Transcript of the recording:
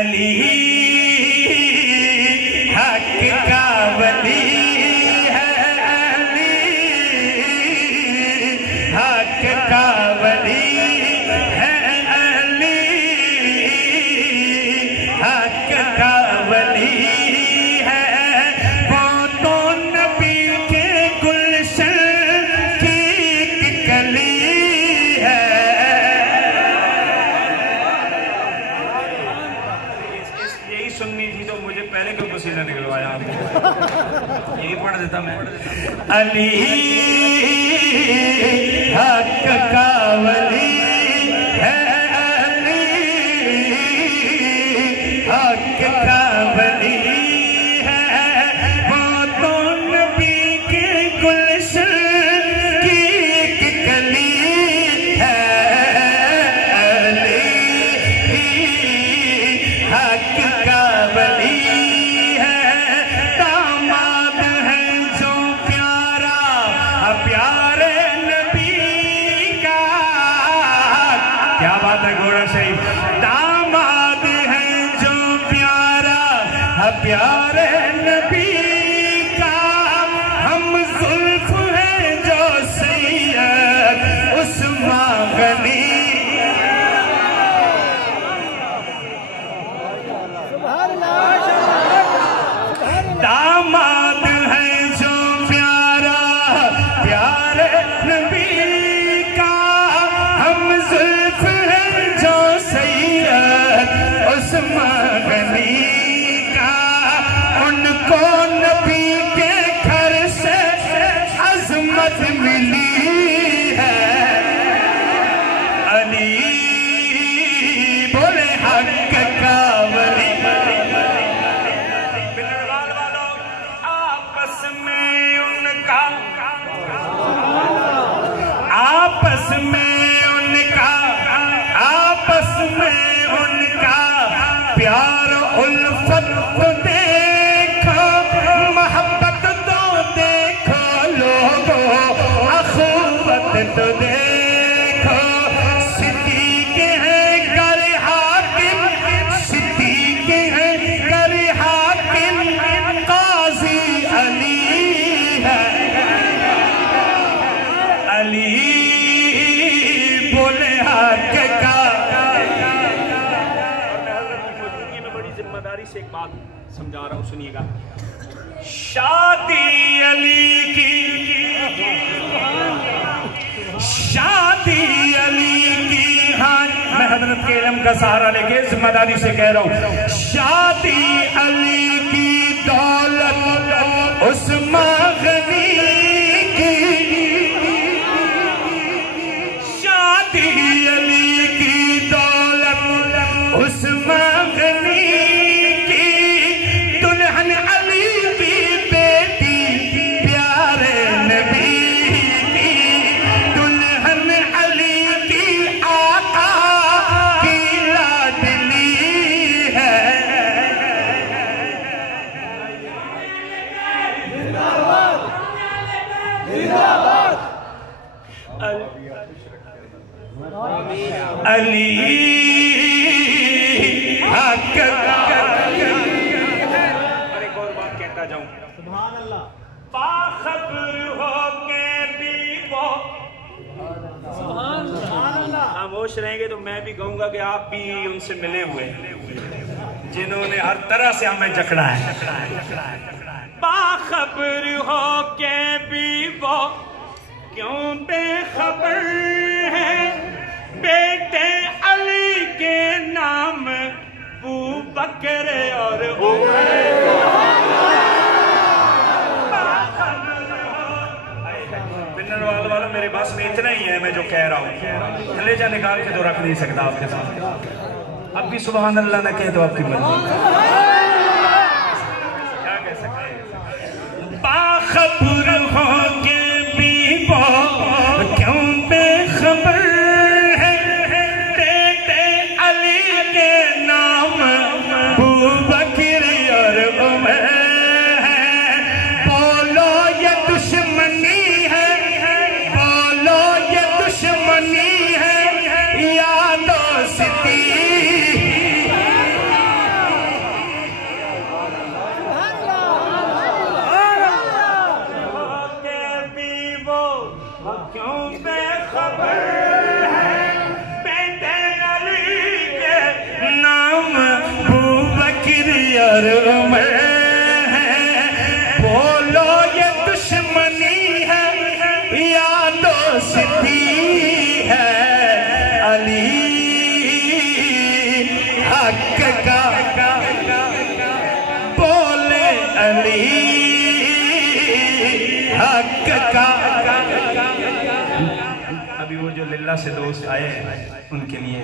अली हक का वली है, अली हक का वली है, अली हक का वली है। वो तो नबी के गुलशन की कली है। यही सुननी थी तो मुझे पहले क्यों पसीना निकलवाया आपने? यही पढ़ देता मैं। अली हक का वली है, अली हक का वली है। वो तो नबी के गुलशन की कली है, अली हक का वली है। दामाद है जो प्यारा, प्यारे नबी का। क्या बात है घोड़ा शरीफ। दामाद है जो प्यारा, प्यारे नबी का। हम जुल्फ है जो सैयद उस्मान गनी। दामाद है जो प्यारा, प्यारे नबी का। हम जुल्फ है जो सैयद उस्मान गनी का। उनको नबी के घर से अजमत मिली है। अली बोले हक का वली। आपस में उनका, आपस में उनका, आपस में उनका प्यार उल्फत तो देखो, मोहब्बत तो देखो लोगों, अखुवत तो देखो। सिद्दीक है कर हाकिम, सिद्दीक है कर हाकिम, काजी अली है। अली बोले हक का। मैं बड़ी जिम्मेदारी से एक बात समझा रहा हूं, सुनिएगा। शादी अली की, शादी अली की। हाँ, मैं हजरत के इल्म का सहारा लेके जिम्मेदारी से कह रहा हूं। शादी अली की दौलत उस्मान गनी की। शादी अली की दौलत उस्मान गनी की। दुल्हन अली की बेटी प्यारे नबी की। दुल्हन अली की आका की लाडली है। अली हक का। और एक और बात कहता जाऊं, सुभान अल्लाह। बाखबर हो के भी वो, खामोश रहेंगे तो मैं भी कहूंगा कि आप भी उनसे मिले हुए, जिन्होंने हर तरह से हमें जकड़ा है। बाखबर हो के भी वो क्यों बेखबर है, बेटे अली के नाम बू बकर और उमर। पिन्नर वाला मेरे पास में इतना ही है मैं जो कह रहा हूँ। कलेजा निकाल के तो रख नहीं सकता आपके साथ। अब भी सुभान अल्लाह न कहे तो आपकी मर्जी। क्या कह सकते हैं। बाखबर हो के भी वो क्यों बेखबर है, बेटे अली के नाम बू बकर और उमर है। बोलो ये दुश्मनी है, बोलो ये दुश्मनी है या दोस्ती। अल्लाह से दोस्त आए, उनके लिए